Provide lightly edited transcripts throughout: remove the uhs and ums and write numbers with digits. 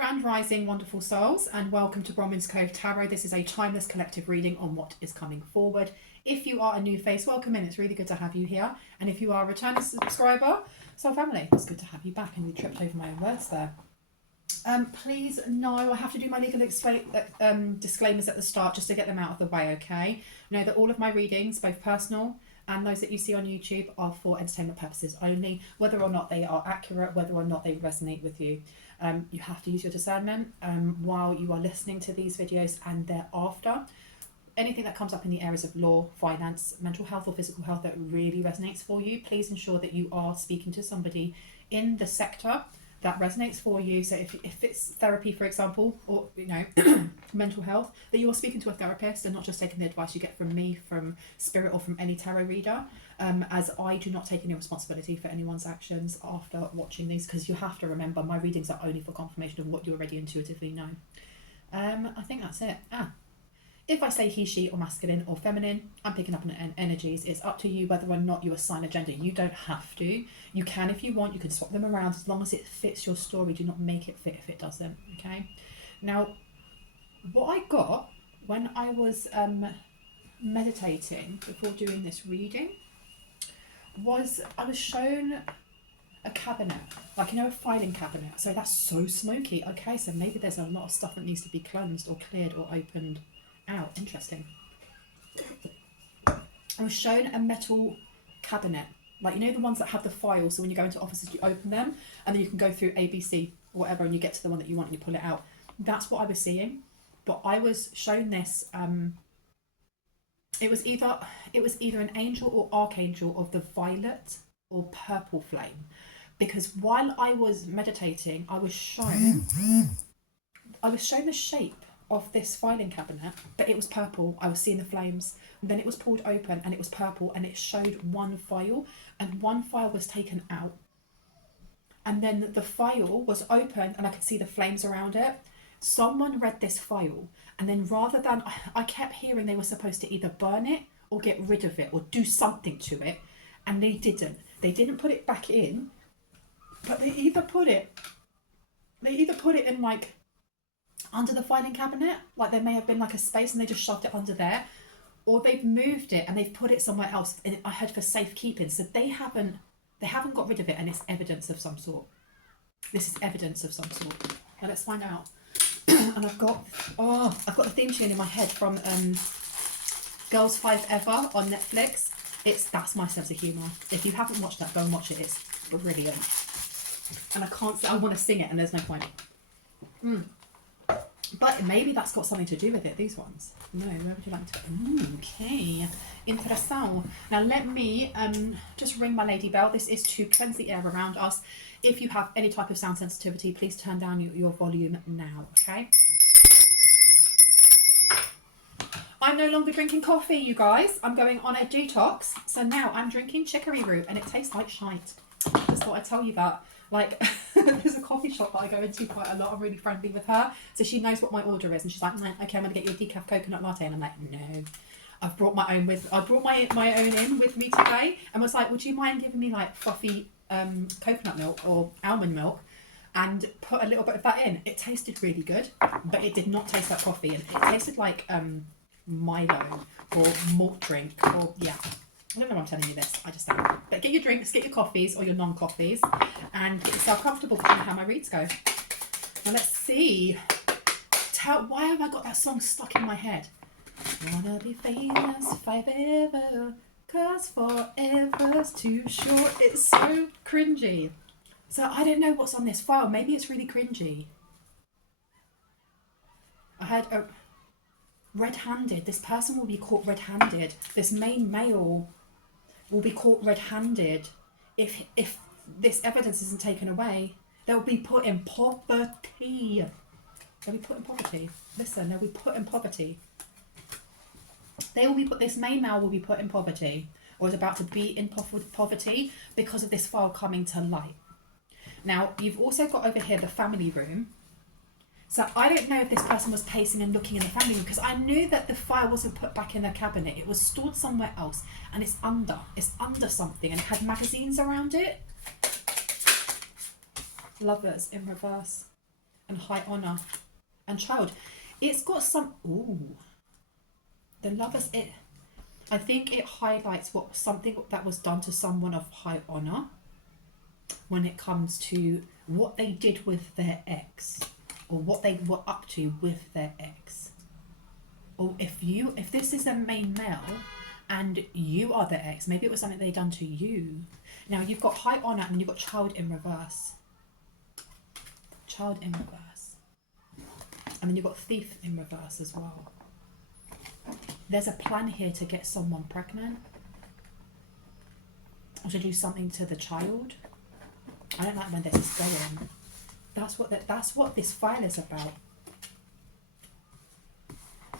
Grand Rising, wonderful souls, and welcome to Bronwen's Cove Tarot. This is a timeless collective reading on what is coming forward. If you are a new face, welcome in. It's really good to have you here. And if you are a returning subscriber, soul family, it's good to have you back. And we tripped over my own words there. Please, no, I have to do my legal disclaimers at the start just to get them out of the way, okay? Know that all of my readings, both personal and those that you see on YouTube, are for entertainment purposes only, whether or not they are accurate, whether or not they resonate with you. You have to use your discernment while you are listening to these videos and thereafter. Anything that comes up in the areas of law, finance, mental health or physical health that really resonates for you, please ensure that you are speaking to somebody in the sector that resonates for you. So if it's therapy, for example, or mental health, that you're speaking to a therapist and not just taking the advice you get from me, from spirit, or from any tarot reader, as I do not take any responsibility for anyone's actions after watching these, because you have to remember my readings are only for confirmation of what you already intuitively know. I think that's it. If I say he, she, or masculine or feminine, I'm picking up on energies. It's up to you whether or not you assign a gender. You don't have to. You can if you want. You can swap them around as long as it fits your story. Do not make it fit if it doesn't, okay? Now, what I got when I was meditating before doing this reading was I was shown a cabinet, like, a filing cabinet. So that's so smoky. Okay, so maybe there's a lot of stuff that needs to be cleansed or cleared or opened out. Interesting. I was shown a metal cabinet, like the ones that have the files, so when you go into offices you open them and then you can go through ABC or whatever and you get to the one that you want and you pull it out. That's what I was seeing. But I was shown this it was either an angel or archangel of the violet or purple flame, because while I was meditating I was shown the shape of this filing cabinet, but it was purple. I was seeing the flames, and then it was pulled open and it was purple, and it showed one file, and one file was taken out, and then the file was open and I could see the flames around it. Someone read this file, and then rather than, I kept hearing they were supposed to either burn it or get rid of it or do something to it, and they didn't put it back in, but they either put it in like under the filing cabinet, like there may have been like a space and they just shoved it under there, or they've moved it and they've put it somewhere else, and I heard for safekeeping. So they haven't got rid of it, and it's evidence of some sort. This is evidence of some sort. Now let's find out. And I've got the theme tune in my head from Girls 5 Ever on Netflix. That's my sense of humour. If you haven't watched that, go and watch it. It's brilliant. And I want to sing it and there's no point. But maybe that's got something to do with it, these ones. No, where would you like to? Okay, interessant. Now let me just ring my lady bell. This is to cleanse the air around us. If you have any type of sound sensitivity, please turn down your volume now, okay? I'm no longer drinking coffee, you guys. I'm going on a detox. So now I'm drinking chicory root, and it tastes like shite. Just thought I'd tell you that. Like, there's a coffee shop that I go into quite a lot. I'm really friendly with her, so she knows what my order is, and she's like, okay, I'm gonna get you a decaf coconut latte, and I'm like, no. I've brought my own my own in with me today, and was like, would you mind giving me like fluffy coconut milk or almond milk, and put a little bit of that in. It tasted really good, but it did not taste like coffee, and it tasted like Milo or malt drink, or yeah. I don't know why I'm telling you this, I just think. But get your drinks, get your coffees or your non-coffees, and get yourself comfortable, because you know how my reads go. Now let's see. Why have I got that song stuck in my head? Wanna be famous forever, cause forever's too short. It's so cringy. So I don't know what's on this file. Maybe it's really cringy. I had a red-handed. This person will be caught red-handed. This main male will be caught red-handed if this evidence isn't taken away. They'll be put in poverty. They'll be put in poverty. Listen, they'll be put in poverty. This main male will be put in poverty, or is about to be in poverty, because of this file coming to light. Now, you've also got over here the family room. So I don't know if this person was pacing and looking in the family room, because I knew that the file wasn't put back in the cabinet. It was stored somewhere else, and it's under something, and it had magazines around it. Lovers in reverse. and high honor and child. It's got some, ooh, the lovers, I think it highlights what something that was done to someone of high honor when it comes to what they did with their ex, or what they were up to with their ex. Or if this is a main male and you are the ex, maybe it was something they done to you. Now you've got high honor and you've got child in reverse. Child in reverse. And then you've got thief in reverse as well. There's a plan here to get someone pregnant, or to do something to the child. I don't like when this is going. That's what this file is about.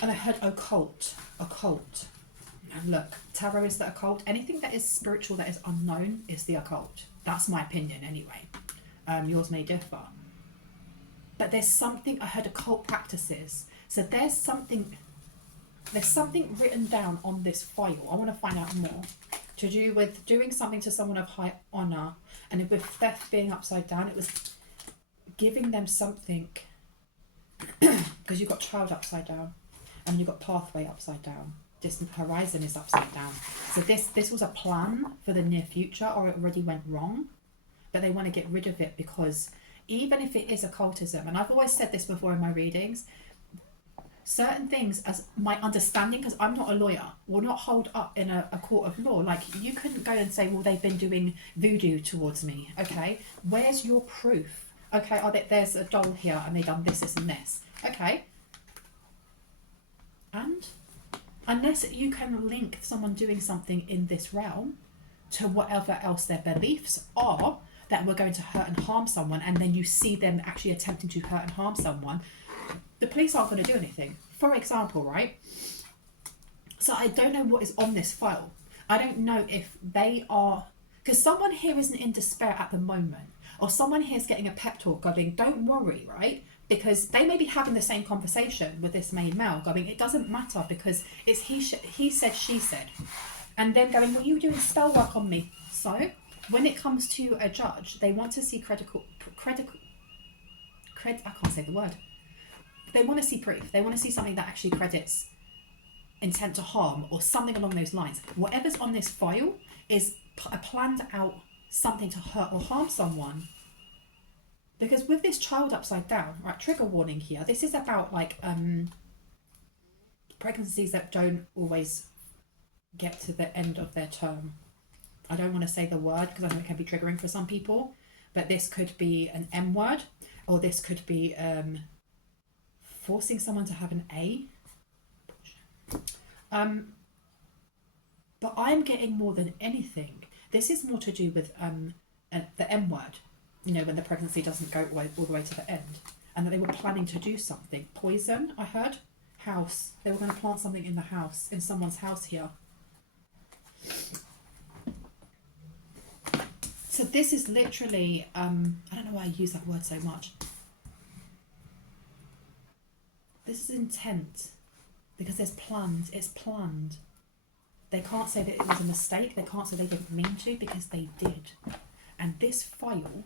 And I heard occult. Occult. And look, tarot is the occult. Anything that is spiritual that is unknown is the occult. That's my opinion anyway. Yours may differ. But there's something, I heard occult practices. So there's something written down on this file. I want to find out more. To do with doing something to someone of high honor, and with theft being upside down, it was giving them something, because you've got child upside down and you've got pathway upside down. Distant horizon is upside down. So this was a plan for the near future, or it already went wrong, but they want to get rid of it, because even if it is occultism, and I've always said this before in my readings, certain things, as my understanding, because I'm not a lawyer, will not hold up in a court of law. Like, you couldn't go and say, well, they've been doing voodoo towards me. Okay, where's your proof? Okay, there's a doll here and they done this, this and this. Okay, and unless you can link someone doing something in this realm to whatever else their beliefs are, that we're going to hurt and harm someone, and then you see them actually attempting to hurt and harm someone, the police aren't going to do anything. For example, right? So I don't know what is on this file. I don't know if they are, because someone here isn't in despair at the moment, or someone here is getting a pep talk going, don't worry, right? Because they may be having the same conversation with this main male going, it doesn't matter because it's he said, she said. And then going, well, you doing spell work on me. So when it comes to a judge, they want to see I can't say the word. They want to see proof. They want to see something that actually credits intent to harm or something along those lines. Whatever's on this file is a planned out something to hurt or harm someone. Because with this child upside down, right, trigger warning here, this is about like pregnancies that don't always get to the end of their term. I don't want to say the word because I know it can be triggering for some people, but this could be an M word, or this could be forcing someone to have an A. But I'm getting more than anything. This is more to do with the M word, you know, when the pregnancy doesn't go all the way to the end, and that they were planning to do something. Poison, I heard. House. They were going to plant something in the house, in someone's house here. So this is literally, I don't know why I use that word so much. This is intent, because there's plans, it's planned. They can't say that it was a mistake, they can't say they didn't mean to, because they did. And this file,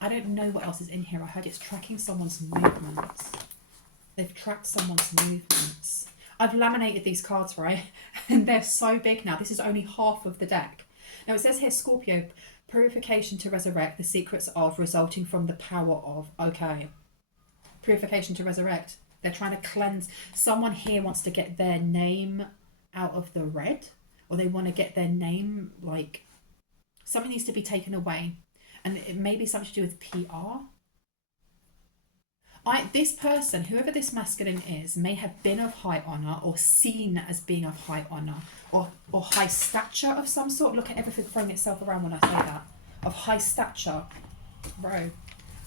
I don't know what else is in here. I heard it's tracking someone's movements. They've tracked someone's movements. I've laminated these cards, right? And they're so big now. This is only half of the deck. Now it says here, Scorpio, purification to resurrect, the secrets of, resulting from the power of. Okay. Purification to resurrect. They're trying to cleanse. Someone here wants to get their name out of the red, or they want to get their name, like, something needs to be taken away. And it may be something to do with PR. This person, whoever this masculine is, may have been of high honor, or seen as being of high honor, or high stature of some sort. Look at everything throwing itself around when I say that. Of high stature. Bro,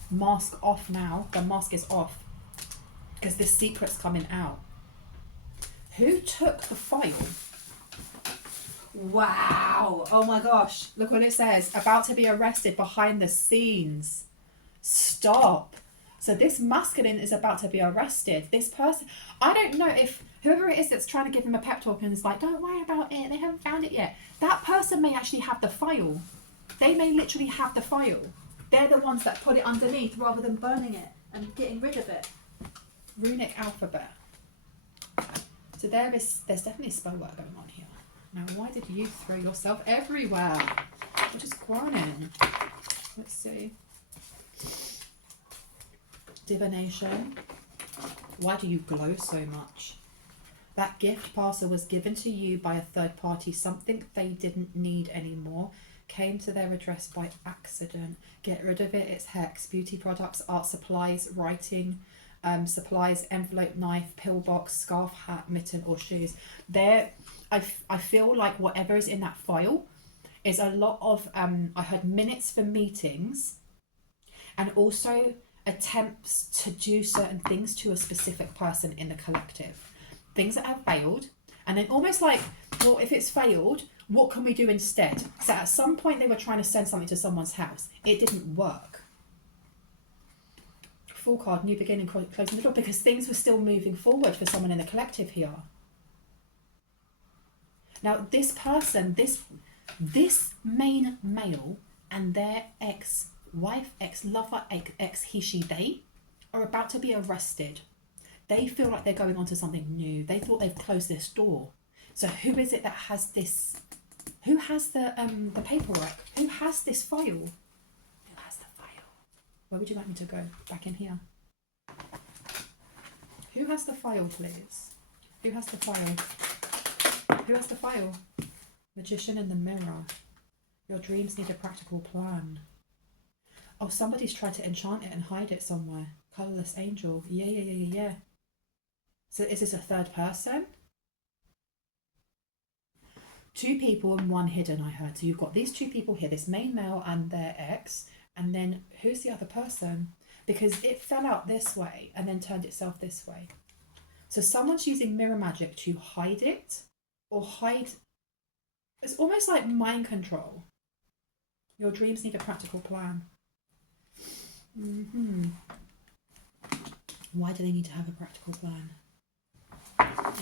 mask off now. The mask is off, because this secret's coming out. Who took the file? Wow. Oh my gosh. Look what it says. About to be arrested behind the scenes. Stop. So this masculine is about to be arrested. This person, I don't know if whoever it is that's trying to give him a pep talk and is like, don't worry about it, they haven't found it yet. That person may actually have the file. They may literally have the file. They're the ones that put it underneath rather than burning it and getting rid of it. Runic alphabet. So there's definitely spell work going on here. Now, why did you throw yourself everywhere? What is Gronin? Let's see. Divination. Why do you glow so much? That gift parcel was given to you by a third party. Something they didn't need anymore came to their address by accident. Get rid of it. It's hex. Beauty products, art supplies, writing supplies, envelope, knife, pillbox, scarf, hat, mitten or shoes. I feel like whatever is in that file is a lot of, I heard minutes for meetings and also attempts to do certain things to a specific person in the collective. Things that have failed, and then almost like, well, if it's failed, what can we do instead? So at some point they were trying to send something to someone's house. It didn't work. Full card, new beginning, closing the door, because things were still moving forward for someone in the collective here. Now this person, this main male and their ex-wife, ex-lover, ex-he, she, they are about to be arrested. They feel like they're going on to something new. They thought they've closed this door. So who is it that has this? Who has the paperwork? Who has this file? Who has the file? Where would you like me to go? Back in here. Who has the file, please? Who has the file? Who has the file? Magician in the mirror. Your dreams need a practical plan. Oh, somebody's tried to enchant it and hide it somewhere. Colourless angel. Yeah. So is this a third person? Two people and one hidden, I heard. So you've got these two people here, this main male and their ex, and then who's the other person? Because it fell out this way and then turned itself this way. So someone's using mirror magic to hide it, or hide... It's almost like mind control. Your dreams need a practical plan. Why do they need to have a practical plan?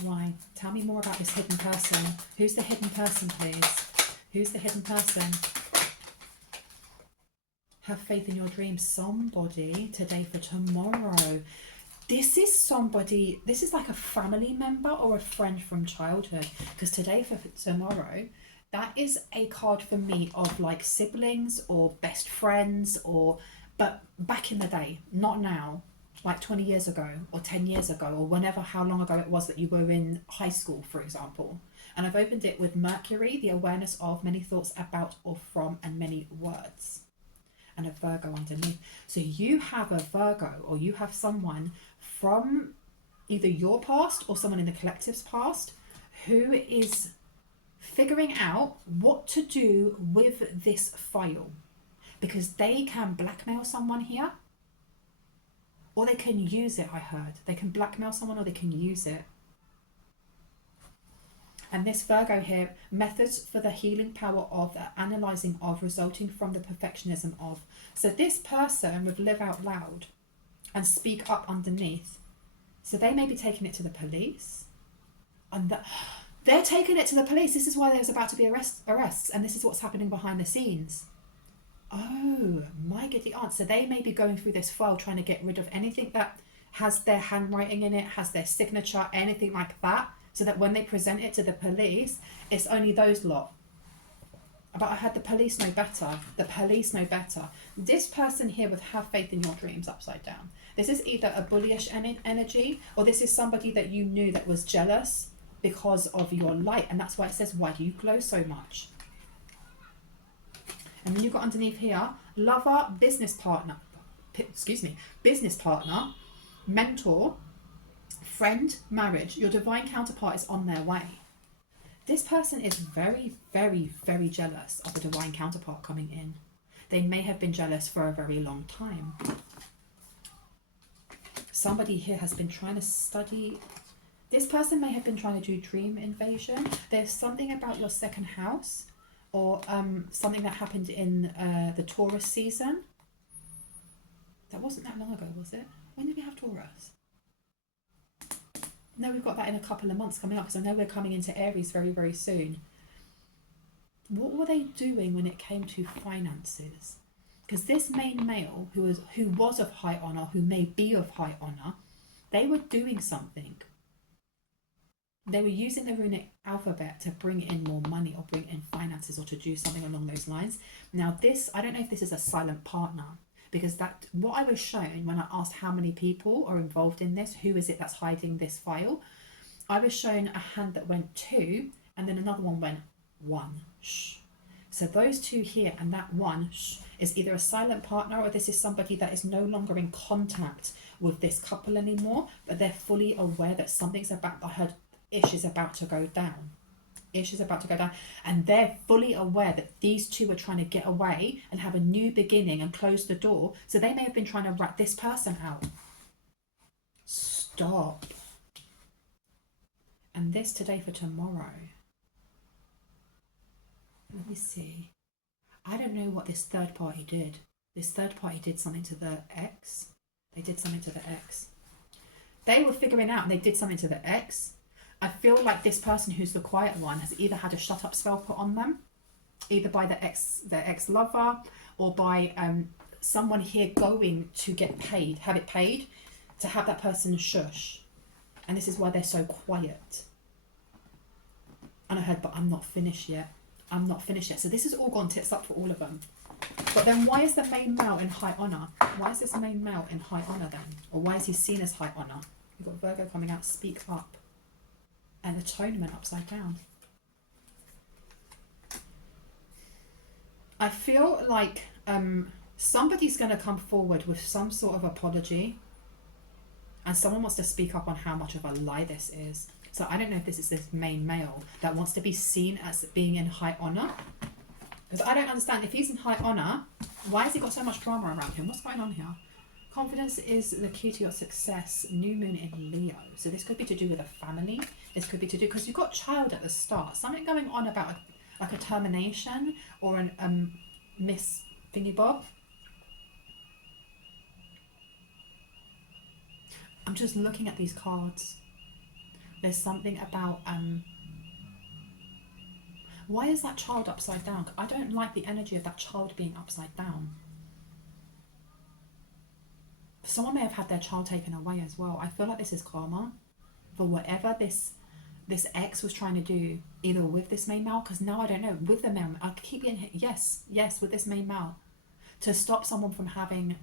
Why? Tell me more about this hidden person. Who's the hidden person, please? Who's the hidden person? Have faith in your dreams. Somebody today for tomorrow. This is somebody, this is like a family member or a friend from childhood. Because today for tomorrow, that is a card for me of like siblings or best friends or, but back in the day, not now. Like 20 years ago or 10 years ago or whenever, how long ago it was that you were in high school, for example. And I've opened it with Mercury, the awareness of many thoughts about or from and many words. And a Virgo underneath. So you have a Virgo or you have someone from either your past or someone in the collective's past who is figuring out what to do with this file. Because they can blackmail someone here. Or they can use it, I heard. They can blackmail someone or they can use it. And this Virgo here, methods for the healing power of, the analysing of, resulting from the perfectionism of. So this person would live out loud and speak up underneath. So they may be taking it to the police. And they're taking it to the police. This is why there's about to be arrests. And this is what's happening behind the scenes. Oh, my goodly aunt. So they may be going through this file trying to get rid of anything that has their handwriting in it, has their signature, anything like that, so that when they present it to the police, it's only those lot. But I had the police know better. The police know better. This person here would have faith in your dreams upside down. This is either a bullyish energy, or this is somebody that you knew that was jealous because of your light. And that's why it says, why do you glow so much? And then you've got underneath here, lover, business partner, mentor, friend, marriage. Your divine counterpart is on their way. This person is very, very, very jealous of a divine counterpart coming in. They may have been jealous for a very long time. Somebody here has been trying to study. This person may have been trying to do dream invasion. There's something about your second house. Or something that happened in the Taurus season. That wasn't that long ago, was it? When did we have Taurus? No, we've got that in a couple of months coming up, because I know we're coming into Aries very, very soon. What were they doing when it came to finances? Because this main male, who was of high honour, who may be of high honour, they were doing something. They were using the runic alphabet to bring in more money or bring in finances or to do something along those lines. Now this, I don't know if this is a silent partner, because that what I was shown when I asked how many people are involved in this, who is it that's hiding this file, I was shown a hand that went 2 and then another one went 1. Shh. So those 2 here and that 1 is either a silent partner, or this is somebody that is no longer in contact with this couple anymore, but they're fully aware that something's about, I heard Ish is about to go down. Ish is about to go down. And they're fully aware that these 2 are trying to get away and have a new beginning and close the door. So they may have been trying to rat this person out. Stop. And this today for tomorrow. Let me see. I don't know what this third party did. This third party did something to the ex. They did something to the ex. They were figuring out and they did something to the ex. I feel like this person who's the quiet one has either had a shut up spell put on them, either by their ex-lover, or by someone here going to get paid, have it paid, to have that person shush. And this is why they're so quiet. And I heard, but I'm not finished yet. I'm not finished yet. So this has all gone tits up for all of them. But then why is the main male in high honour? Why is this main male in high honour then? Or why is he seen as high honour? We've got Virgo coming out, speak up. And atonement upside down. I feel like somebody's going to come forward with some sort of apology, and someone wants to speak up on how much of a lie this is. So I don't know if this is this main male that wants to be seen as being in high honour. Because I don't understand, if he's in high honour, why has he got so much drama around him? What's going on here? Confidence is the key to your success. New moon in Leo. So this could be to do with a family. This could be to do, because you've got child at the start. Something going on about like a termination or an miss thingy bob. I'm just looking at these cards. There's something about why is that child upside down? I don't like the energy of that child being upside down. Someone may have had their child taken away as well. I feel like this is karma for whatever this ex was trying to do, either with this main male, because now I don't know, with the male, I keep getting hit, yes, with this main male, to stop someone from having,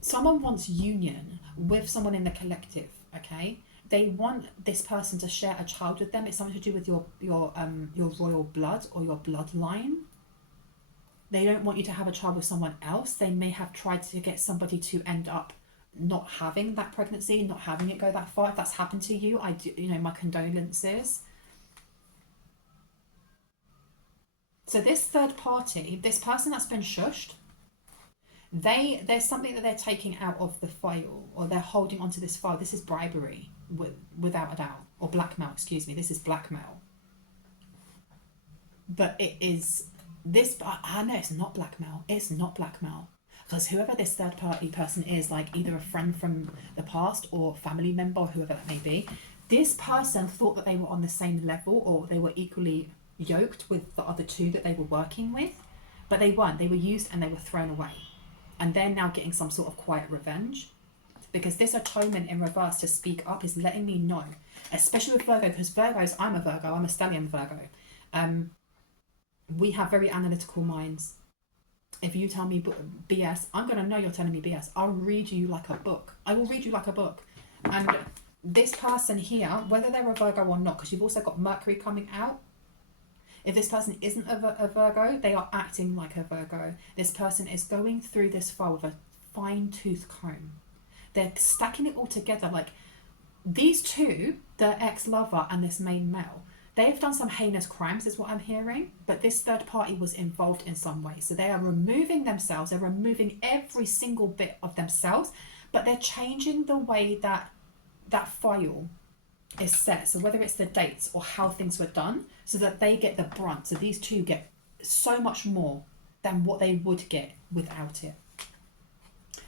someone wants union with someone in the collective, okay? They want this person to share a child with them. It's something to do with your royal blood or your bloodline. They don't want you to have a child with someone else. They may have tried to get somebody to end up not having that pregnancy, not having it go that far. If that's happened to you, I do, you know, my condolences. So this third party, this person that's been shushed, there's something that they're taking out of the file, or they're holding onto this file. This is bribery, without a doubt, or blackmail, excuse me. This is blackmail. But it is this, I know it's not blackmail. It's not blackmail. Because whoever this third party person is, like either a friend from the past or family member or whoever that may be, this person thought that they were on the same level or they were equally yoked with the other 2 that they were working with, but they weren't. They were used and they were thrown away. And they're now getting some sort of quiet revenge, because this atonement in reverse to speak up is letting me know, especially with Virgo, because Virgos, I'm a Virgo, I'm a stallion Virgo. We have very analytical minds. If you tell me BS, I'm going to know you're telling me BS. I'll read you like a book. I will read you like a book. And this person here, whether they're a Virgo or not, because you've also got Mercury coming out. If this person isn't a Virgo, they are acting like a Virgo. This person is going through this file with a fine-tooth comb. They're stacking it all together. Like these 2, the ex-lover and this main male, they've done some heinous crimes is what I'm hearing, but this third party was involved in some way. So they are removing themselves, they're removing every single bit of themselves, but they're changing the way that that file is set. So whether it's the dates or how things were done, so that they get the brunt. So these 2 get so much more than what they would get without it.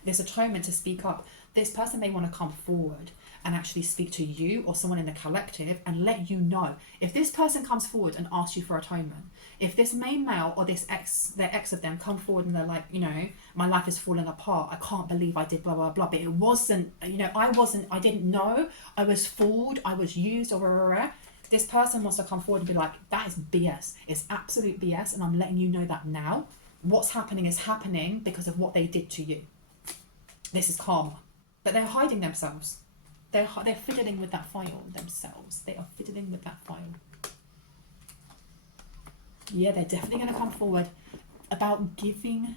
this atonement to speak up. This person may want to come forward and actually speak to you or someone in the collective and let you know. If this person comes forward and asks you for atonement, if this main male or this their ex of them come forward and they're like, you know, my life is falling apart, I can't believe I did blah blah blah, but it wasn't, you know, I didn't know, I was fooled, I was used, or rah, rah, rah. This person wants to come forward and be like, that is BS, it's absolute BS, and I'm letting you know that now. What's happening is happening because of what they did to you. This is karma. But they're hiding themselves. They're fiddling with that file themselves. They are fiddling with that file. Yeah, they're definitely going to come forward about giving.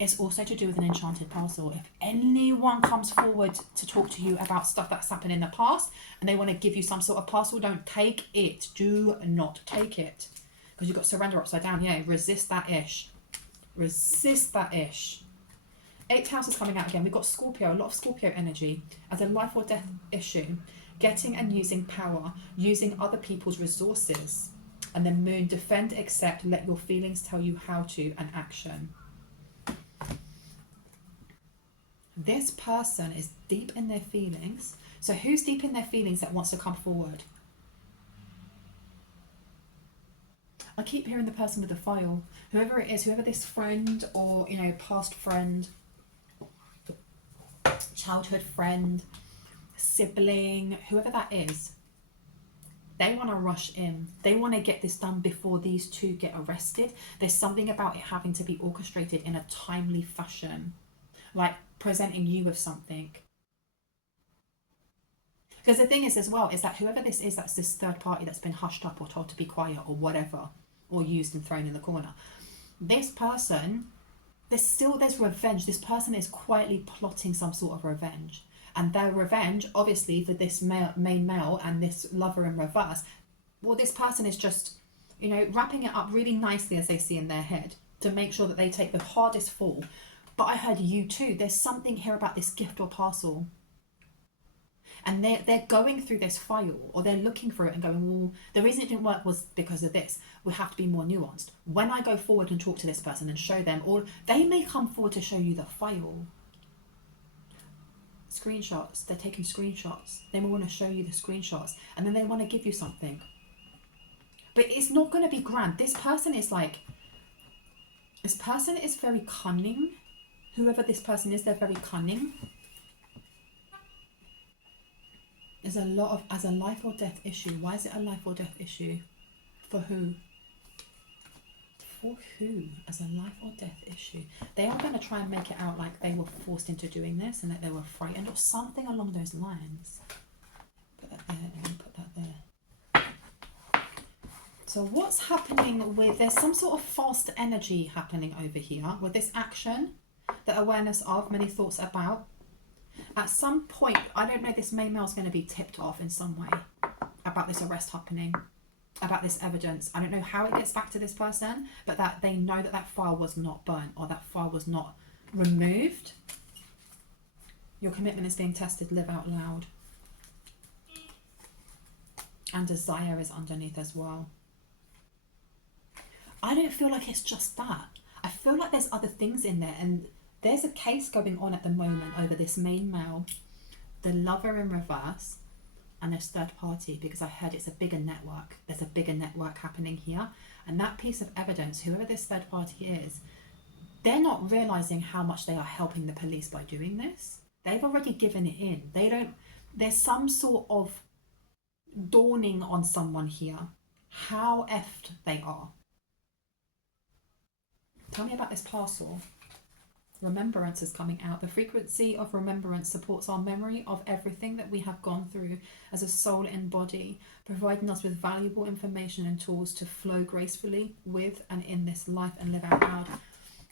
It's also to do with an enchanted parcel. If anyone comes forward to talk to you about stuff that's happened in the past and they want to give you some sort of parcel, don't take it. Do not take it. Because you've got surrender upside down. Yeah, resist that ish. Resist that ish. 8th house is coming out again. We've got Scorpio, a lot of Scorpio energy as a life or death issue. Getting and using power, using other people's resources. And then Moon, defend, accept, let your feelings tell you how to, and action. This person is deep in their feelings. So who's deep in their feelings that wants to come forward? I keep hearing the person with the file. Whoever it is, whoever this friend or, you know, past friend, childhood friend, sibling, whoever that is, they want to rush in. They want to get this done before these two get arrested. There's something about it having to be orchestrated in a timely fashion. Like presenting you with something. Because the thing is as well, is that whoever this is, that's this third party that's been hushed up or told to be quiet or whatever, or used and thrown in the corner. This person, there's revenge. This person is quietly plotting some sort of revenge. And their revenge, obviously, for this main male and this lover in reverse, well, this person is just, you know, wrapping it up really nicely as they see in their head to make sure that they take the hardest fall. But I heard you too. There's something here about this gift or parcel. And they're going through this file, or they're looking for it and going, well, the reason it didn't work was because of this. We have to be more nuanced. When I go forward and talk to this person and show them, or they may come forward to show you the file. Screenshots, they're taking screenshots. They may want to show you the screenshots and then they want to give you something. But it's not going to be grand. This person is very cunning. Whoever this person is, they're very cunning. There's a lot of, as a life or death issue. Why is it a life or death issue? For who? For who? As a life or death issue. They are going to try and make it out like they were forced into doing this and that they were frightened or something along those lines. Put that there, and then put that there. So what's happening with, there's some sort of fast energy happening over here with this action, the awareness of, many thoughts about. At some point, I don't know, this main male is going to be tipped off in some way about this arrest happening, about this evidence. I don't know how it gets back to this person, but that they know that that file was not burnt or that file was not removed. Your commitment is being tested, live out loud. And desire is underneath as well. I don't feel like it's just that. I feel like there's other things in there, and there's a case going on at the moment over this main male, the lover in reverse, and this third party, because I heard it's a bigger network. There's a bigger network happening here. And that piece of evidence, whoever this third party is, they're not realizing how much they are helping the police by doing this. They've already given it in. There's some sort of dawning on someone here how effed they are. Tell me about this parcel. Remembrance is coming out. The frequency of remembrance supports our memory of everything that we have gone through as a soul and body, providing us with valuable information and tools to flow gracefully with and in this life and live out loud.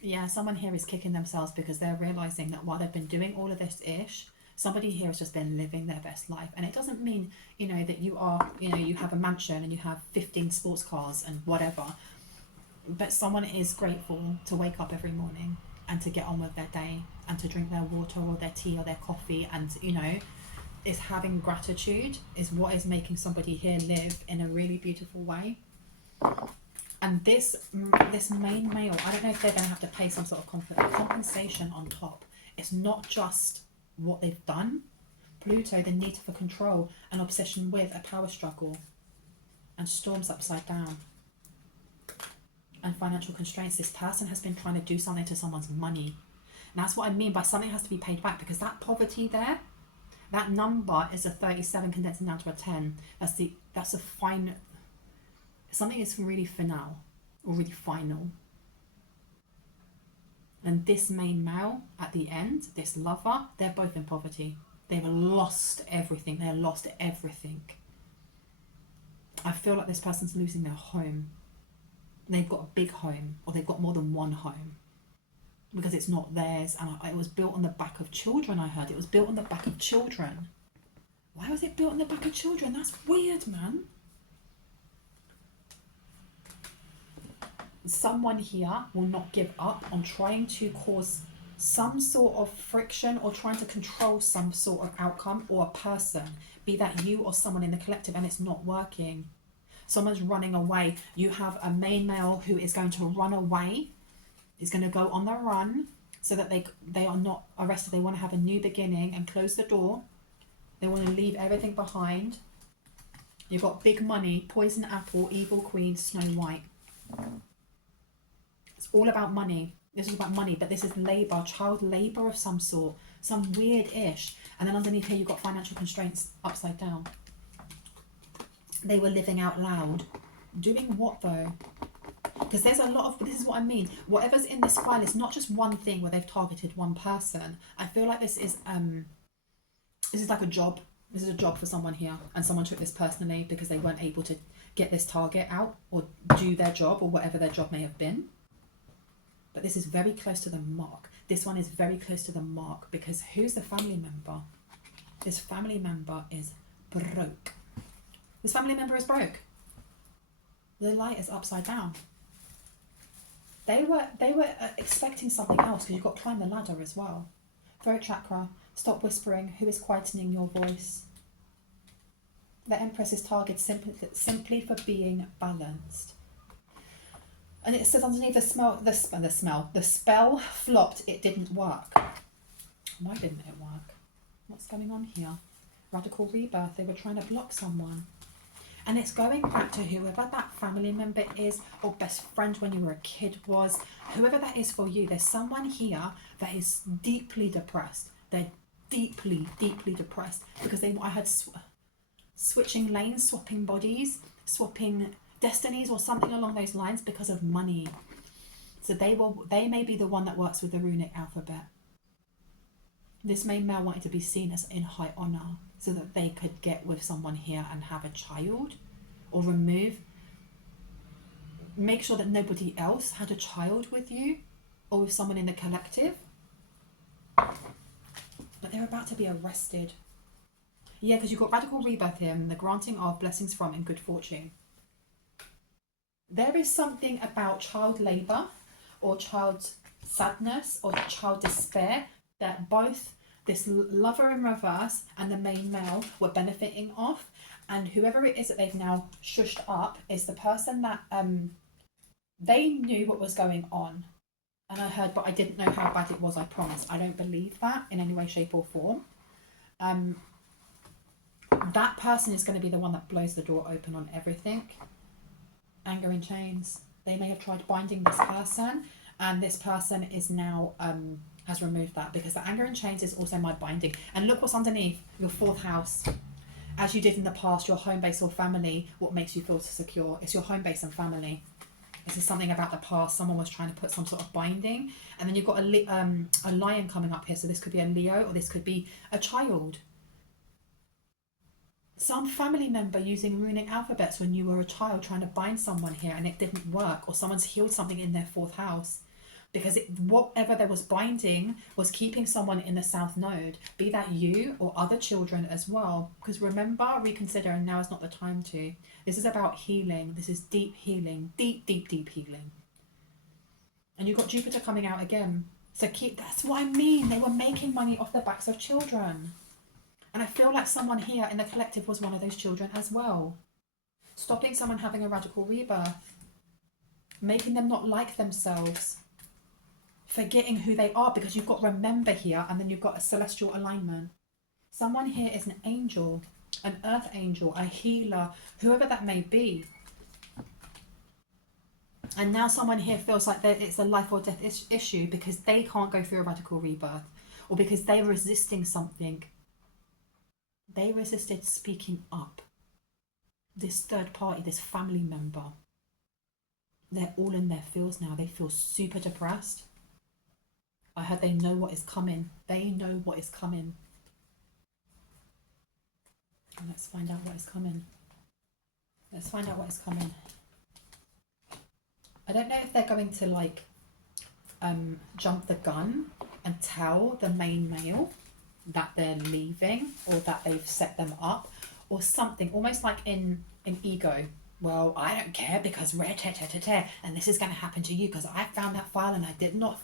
Yeah, someone here is kicking themselves because they're realizing that while they've been doing all of this ish, somebody here has just been living their best life. And it doesn't mean, you know, that you are, you know, you have a mansion and you have 15 sports cars and whatever. But someone is grateful to wake up every morning and to get on with their day and to drink their water or their tea or their coffee, and, you know, is having gratitude is what is making somebody here live in a really beautiful way. And this main male, I don't know if they're going to have to pay some sort of compensation on top. it's not just what they've done. Pluto, the need for control, an obsession with, a power struggle, and storms upside down. And financial constraints. This person has been trying to do something to someone's money. And that's what I mean by something has to be paid back, because that poverty there, that number is a 37 condensing down to a 10. That's a fine, something is really finale or really final. And this main male at the end, this lover, they're both in poverty. They've lost everything. They're lost everything. I feel like this person's losing their home. They've got a big home, or they've got more than one home, because it's not theirs. And it was built on the back of children, I heard. It was built on the back of children. Why was it built on the back of children? That's weird, man. Someone here will not give up on trying to cause some sort of friction or trying to control some sort of outcome or a person, be that you or someone in the collective, and it's not working. Someone's running away. You have a main male who is going to run away, is going to go on the run so that they are not arrested. They want to have a new beginning and close the door. They want to leave everything behind. You've got big money, poison apple, evil queen, Snow White. It's all about money. This is about money, but this is labour, child labour of some sort, some weird-ish. And then underneath here, you've got financial constraints upside down. They were living out loud. Doing what though? Because there's a lot of, this is what I mean. Whatever's in this file is not just one thing where they've targeted one person. I feel like this is like a job. This is a job for someone here, and someone took this personally because they weren't able to get this target out or do their job or whatever their job may have been. But this is very close to the mark. This one is very close to the mark, because who's the family member? This family member is broke. This family member is broke. The light is upside down. They were expecting something else, because you've got climb the ladder as well. Throat chakra, stop whispering. Who is quietening your voice? The Empress is targeted simply for being balanced. And it says underneath the spell flopped, it didn't work. Why didn't it work? What's going on here? Radical rebirth, they were trying to block someone. And it's going back to whoever that family member is, or best friend when you were a kid was, whoever that is for you. There's someone here that is deeply depressed. They're deeply, deeply depressed, because I had switching lanes, swapping bodies, swapping destinies or something along those lines because of money. So they may be the one that works with the runic alphabet. This main male wanted to be seen as in high honor so that they could get with someone here and have a child, or make sure that nobody else had a child with you or with someone in the collective. But they're about to be arrested. Yeah, because you've got radical rebirth here and the granting of blessings from and good fortune. There is something about child labour or child sadness or child despair that both this lover in reverse and the main male were benefiting off. And whoever it is that they've now shushed up is the person that they knew what was going on. And I heard, but I didn't know how bad it was, I promise. I don't believe that in any way, shape or form. That person is going to be the one that blows the door open on everything. Anger in chains. They may have tried binding this person, and this person is now has removed that, because the anger in chains is also my binding. And look what's underneath your fourth house. As you did in the past, your home base or family, what makes you feel secure? It's your home base and family. This is something about the past. Someone was trying to put some sort of binding, and then you've got a lion coming up here. So this could be a Leo, or this could be a child. Some family member using runic alphabets when you were a child trying to bind someone here and it didn't work, or someone's healed something in their fourth house, because whatever there was binding was keeping someone in the south node, be that you or other children as well. Because remember, reconsider, and now is not the time to. This is about healing. This is deep healing, deep, deep, deep healing. And you've got Jupiter coming out again. So that's what I mean. They were making money off the backs of children. And I feel like someone here in the collective was one of those children as well. Stopping someone having a radical rebirth. Making them not like themselves. forgetting who they are, because you've got remember here, and then you've got a celestial alignment. Someone here is an angel, an earth angel, a healer, whoever that may be. And now someone here feels like it's a life or death issue because they can't go through a radical rebirth, or because they're resisting something. They resisted speaking up. This third party, this family member, they're all in their feels now. They feel super depressed. I heard they know what is coming. They know what is coming. Let's find out what is coming. Let's find out what is coming. I don't know if they're going to like jump the gun and tell the main male that they're leaving, or that they've set them up, or something, almost like in Ego. Well, I don't care because and this is going to happen to you because I found that file and I did not,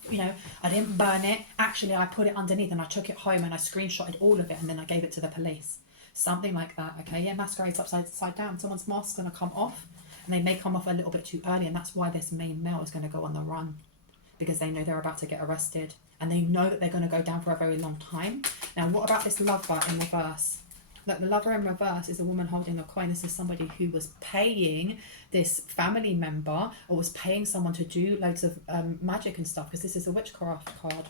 I didn't burn it. Actually, I put it underneath and I took it home and I screenshotted all of it and then I gave it to the police. Something like that, okay? Yeah, masquerades upside down. Someone's mask's going to come off, and they may come off a little bit too early, and that's why this main male is going to go on the run, because they know they're about to get arrested and they know that they're going to go down for a very long time. Now, what about this lover in reverse? Look, the lover in reverse is a woman holding a coin. This is somebody who was paying this family member, or was paying someone to do loads of magic and stuff, because this is a witchcraft card.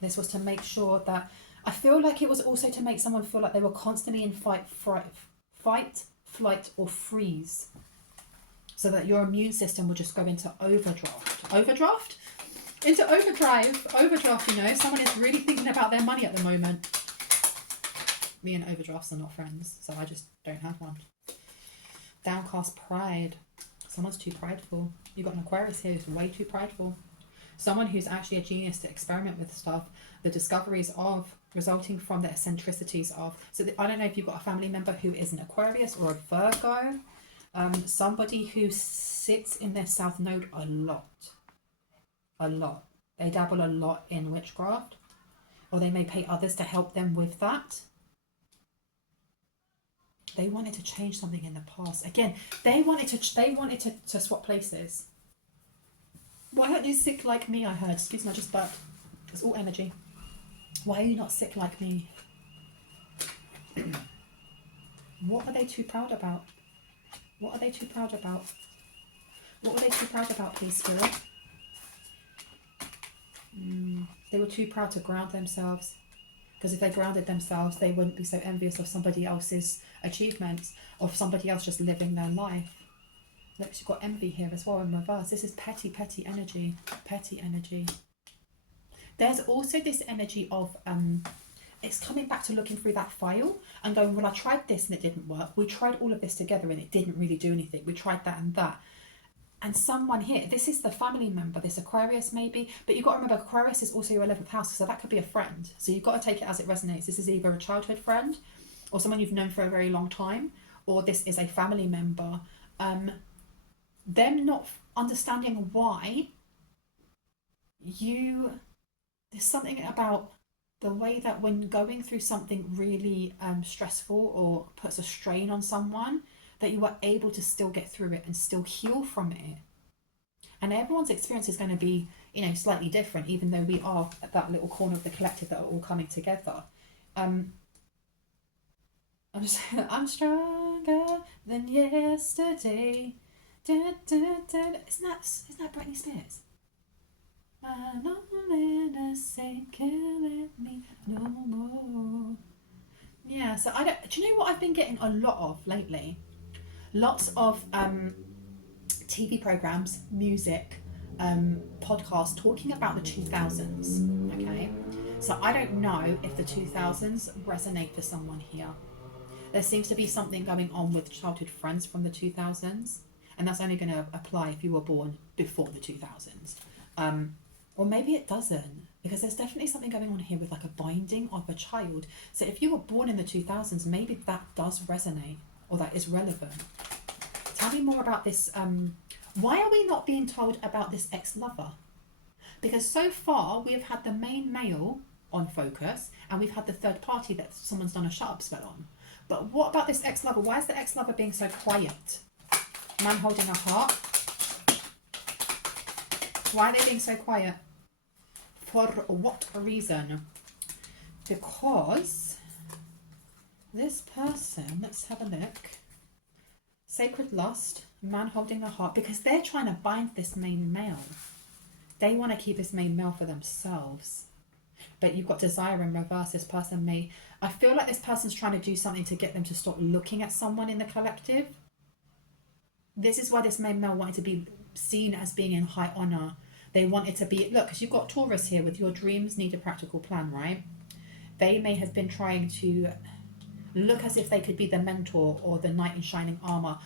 This was to make sure that, I feel like it was also to make someone feel like they were constantly in fight, flight, or freeze, so that your immune system would just go into overdraft, into overdraft. Someone is really thinking about their money at the moment. Me and overdrafts are not friends, so I just don't have one. Downcast pride. Someone's too prideful. You've got an Aquarius here who's way too prideful. Someone who's actually a genius to experiment with stuff. The discoveries of, resulting from the eccentricities of. So I don't know if you've got a family member who is an Aquarius or a Virgo. Somebody who sits in their south node a lot. They dabble a lot in witchcraft, or they may pay others to help them with that. They wanted to change something in the past. Again, they wanted to swap places. Why aren't you sick like me? I heard. Excuse me, I just burped. It's all energy. Why are you not sick like me? What are they too proud about? What are they too proud about? What were they too proud about, please, Spirit? They were too proud to ground themselves. Because if they grounded themselves, they wouldn't be so envious of somebody else's achievements, or somebody else just living their life. Look, you've got envy here as well in reverse. This is petty energy. Petty energy. There's also this energy of, it's coming back to looking through that file and going, well, I tried this and it didn't work. We tried all of this together and it didn't really do anything. We tried that and that. And someone here, this is the family member, this Aquarius maybe, but you've got to remember Aquarius is also your 11th house, so that could be a friend. So you've got to take it as it resonates. This is either a childhood friend or someone you've known for a very long time, or this is a family member. Them not understanding why there's something about the way that when going through something really stressful or puts a strain on someone, that you are able to still get through it and still heal from it. And everyone's experience is going to be, slightly different, even though we are at that little corner of the collective that are all coming together. I'm stronger than yesterday. Isn't that Britney Spears? My loneliness ain't killing me no more. Yeah, so do you know what I've been getting a lot of lately? Lots of TV programs, music, podcasts talking about the 2000s, okay? So I don't know if the 2000s resonate for someone here. There seems to be something going on with childhood friends from the 2000s, and that's only going to apply if you were born before the 2000s. Or maybe it doesn't, because there's definitely something going on here with like a binding of a child. So if you were born in the 2000s, maybe that does resonate, or that is relevant. Tell me more about this. Why are we not being told about this ex-lover? Because so far we have had the main male on focus, and we've had the third party that someone's done a shut-up spell on. But what about this ex-lover? Why is the ex-lover being so quiet? Man holding a heart. Why are they being so quiet? For what reason? Because this person, let's have a look. Sacred lust, man holding the heart, because they're trying to bind this main male. They want to keep this main male for themselves. But you've got desire in reverse. This person may, I feel like this person's trying to do something to get them to stop looking at someone in the collective. This is why this main male wanted to be seen as being in high honor. They wanted to be, look, because you've got Taurus here with your dreams need a practical plan, right? They may have been trying to look as if they could be the mentor or the knight in shining armor,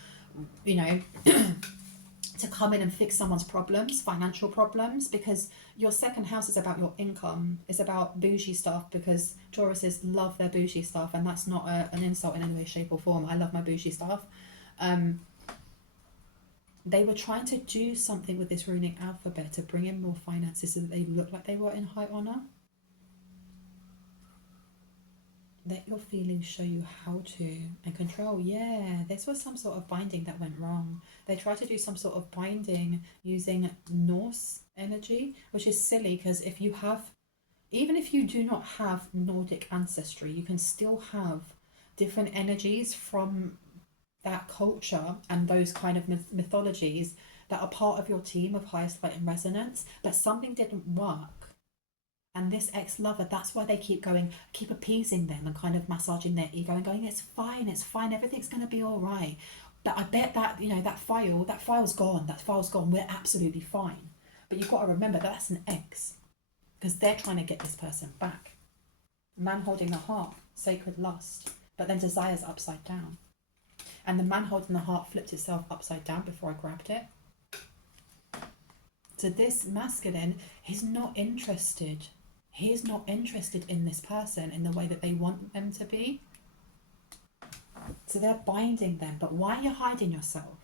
you know, to come in and fix someone's problems, financial problems, because your second house is about your income. It's about bougie stuff, because Tauruses love their bougie stuff, and that's not an insult in any way, shape or form. I love my bougie stuff. They were trying to do something with this runic alphabet to bring in more finances so that they look like they were in high honor. Let your feelings show you how to. And control, yeah, this was some sort of binding that went wrong. They tried to do some sort of binding using Norse energy, which is silly, because if you have, even if you do not have Nordic ancestry, you can still have different energies from that culture and those kind of mythologies that are part of your team of highest light and resonance, but something didn't work. And this ex-lover, that's why they keep going, keep appeasing them and kind of massaging their ego and going, it's fine, everything's going to be all right. But I bet that, you know, that file's gone, we're absolutely fine. But you've got to remember that that's an ex, because they're trying to get this person back. Man holding the heart, sacred lust, but then desire's upside down. And the man holding the heart flipped itself upside down before I grabbed it. So this masculine, he's not interested. He is not interested in this person in the way that they want them to be. So they're binding them. But why are you hiding yourself?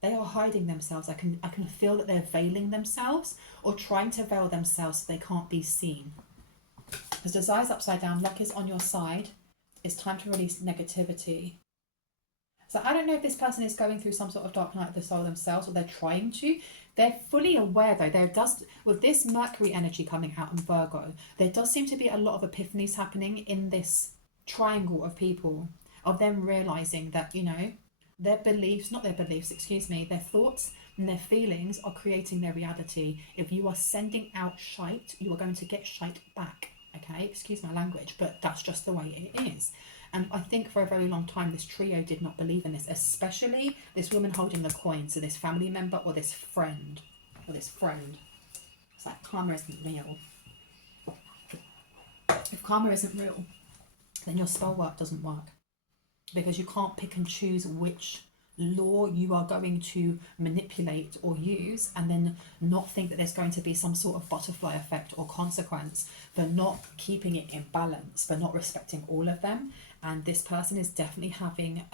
They are hiding themselves. I can feel that they're veiling themselves or trying to veil themselves so they can't be seen. Because desire's upside down, luck is on your side. It's time to release negativity. So I don't know if this person is going through some sort of dark night of the soul themselves, or they're trying to. They're fully aware though. There does, with this Mercury energy coming out in Virgo, there does seem to be a lot of epiphanies happening in this triangle of people, of them realizing that, you know, their thoughts and their feelings are creating their reality. If you are sending out shite, you are going to get shite back. Okay, excuse my language, but that's just the way it is. And I think for a very long time, this trio did not believe in this, especially this woman holding the coin. So this family member or this friend. It's like karma isn't real. If karma isn't real, then your spell work doesn't work. Because you can't pick and choose which law you are going to manipulate or use, and then not think that there's going to be some sort of butterfly effect or consequence for not keeping it in balance, for not respecting all of them. And this person is definitely having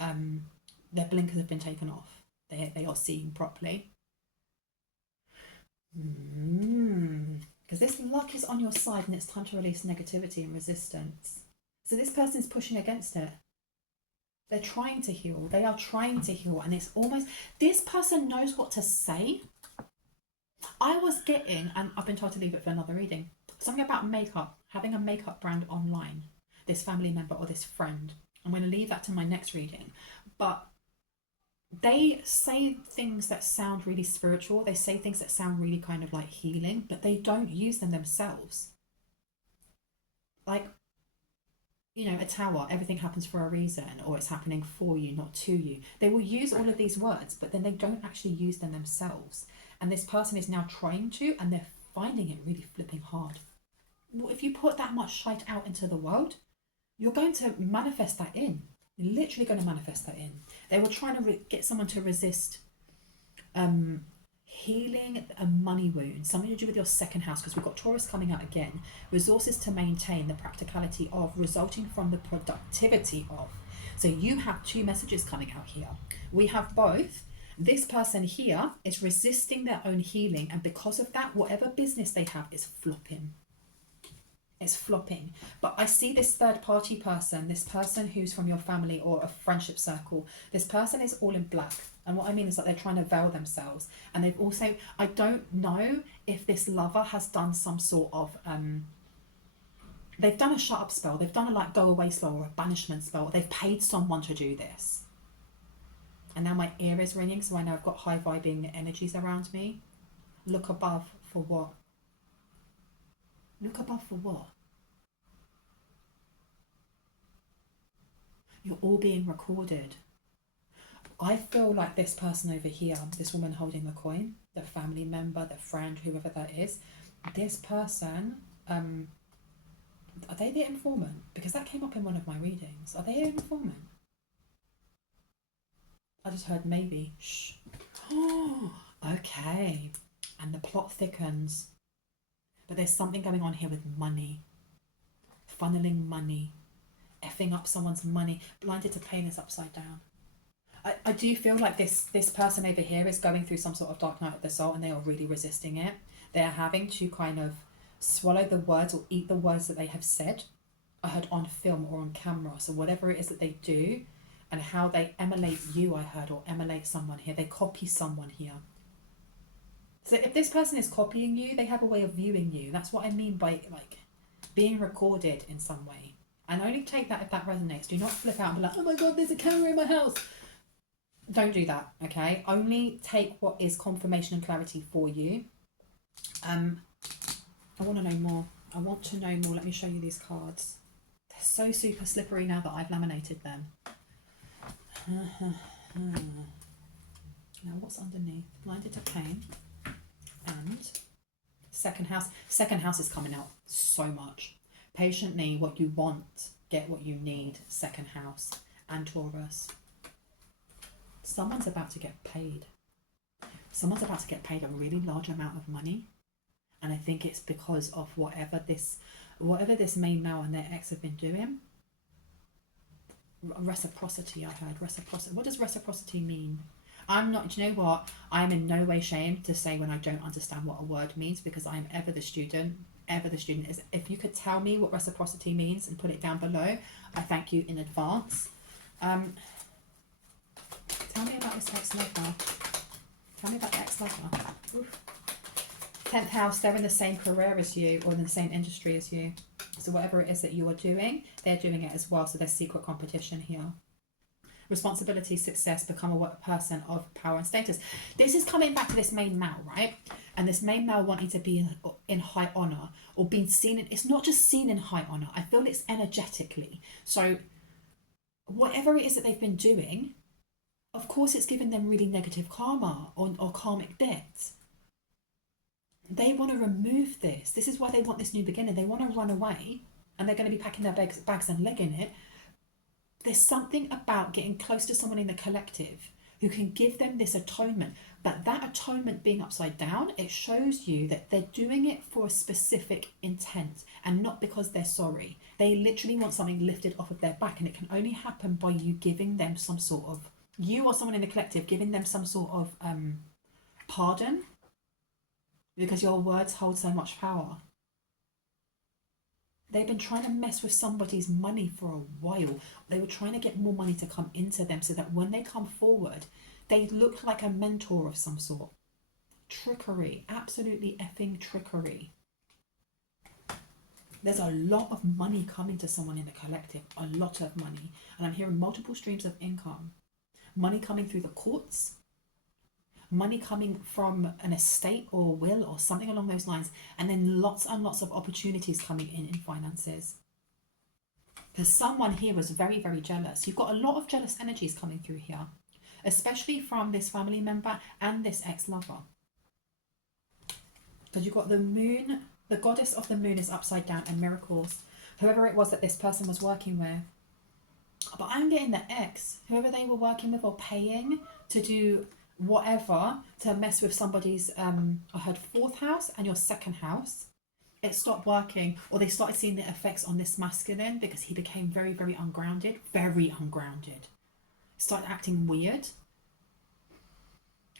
their blinkers have been taken off. They are seeing properly. Because this luck is on your side, and it's time to release negativity and resistance. So this person is pushing against it. They're trying to heal. They are trying to heal. And it's almost, this person knows what to say. I was getting, and I've been told to leave it for another reading, something about makeup, having a makeup brand online, this family member or this friend. I'm going to leave that to my next reading. But they say things that sound really spiritual. They say things that sound really kind of like healing, but they don't use them themselves. Like, you know, a tower, everything happens for a reason, or it's happening for you, not to you. They will use all of these words, but then they don't actually use them themselves. And this person is now trying to, and they're finding it really flipping hard. Well, if you put that much shite out into the world, you're going to manifest that in. You're literally going to manifest that in. They were trying to get someone to resist healing a money wound, something to do with your second house, because we've got Taurus coming out again. Resources to maintain, the practicality of, resulting from the productivity of. So you have two messages coming out here. We have both. This person here is resisting their own healing, and because of that, whatever business they have is flopping. It's flopping. But I see this third party person, this person who's from your family or a friendship circle. This person is all in black. And what I mean is that they're trying to veil themselves. And they've also, I don't know if this lover has done some sort of, they've done a shut up spell. They've done a like go away spell or a banishment spell. They've paid someone to do this. And now my ear is ringing, so I know I've got high vibing energies around me. Look above for what? Look above for what? You're all being recorded. I feel like this person over here, this woman holding the coin, the family member, the friend, whoever that is, this person, are they the informant? Because that came up in one of my readings. Are they an informant? I just heard maybe. Shh. Oh, okay. And the plot thickens. But there's something going on here with money. Funneling money. Effing up someone's money. Blinded to pain is upside down. I do feel like this person over here is going through some sort of dark night of the soul, and they are really resisting it. They're having to kind of swallow the words or eat the words that they have said. I heard on film or on camera. So whatever it is that they do and how they emulate you, I heard, or emulate someone here. They copy someone here. So if this person is copying you, they have a way of viewing you. That's what I mean by like being recorded in some way. And only take that if that resonates. Do not flip out and be like, oh my God, there's a camera in my house. Don't do that, okay? Only take what is confirmation and clarity for you. I want to know more. I want to know more. Let me show you these cards. They're so super slippery now that I've laminated them. Now what's underneath? Blinded to pain. And second house. Second house is coming out so much. Patiently, what you want, get what you need. Second house and Taurus. Someone's about to get paid. Someone's about to get paid a really large amount of money. And I think it's because of whatever this main male and their ex have been doing. Reciprocity, I heard. Reciprocity. What does reciprocity mean? I'm not, do you know what? I'm in no way shamed to say when I don't understand what a word means, because I am ever the student. Ever the student. Is if you could tell me what reciprocity means and put it down below, I thank you in advance. Tell me about this ex-lover. Tell me about the ex-lover. 10th house, they're in the same career as you or in the same industry as you. So whatever it is that you are doing, they're doing it as well. So there's secret competition here. Responsibility, success, become a person of power and status. This is coming back to this main male, right? And this main male wanting to be in high honor or being seen in, it's not just seen in high honor. I feel it's energetically. So whatever it is that they've been doing, of course it's given them really negative karma or karmic debts. They want to remove this. This is why they want this new beginning. They want to run away, and they're going to be packing their bags and legging it. There's something about getting close to someone in the collective who can give them this atonement. But that atonement being upside down, it shows you that they're doing it for a specific intent and not because they're sorry. They literally want something lifted off of their back, and it can only happen by you giving them some sort of, you or someone in the collective giving them some sort of pardon, because your words hold so much power. They've been trying to mess with somebody's money for a while. They were trying to get more money to come into them so that when they come forward, they look like a mentor of some sort. Trickery, absolutely effing trickery. There's a lot of money coming to someone in the collective, a lot of money. And I'm hearing multiple streams of income. Money coming through the courts, money coming from an estate or will or something along those lines, and then lots and lots of opportunities coming in finances. Because someone here was very, very jealous. You've got a lot of jealous energies coming through here, especially from this family member and this ex-lover. Because you've got the moon, the goddess of the moon is upside down, and miracles. Whoever it was that this person was working with. But I'm getting the ex, whoever they were working with or paying to do whatever to mess with somebody's, I heard 4th house and your 2nd house. It stopped working, or they started seeing the effects on this masculine because he became very, very ungrounded. Very ungrounded. Started acting weird.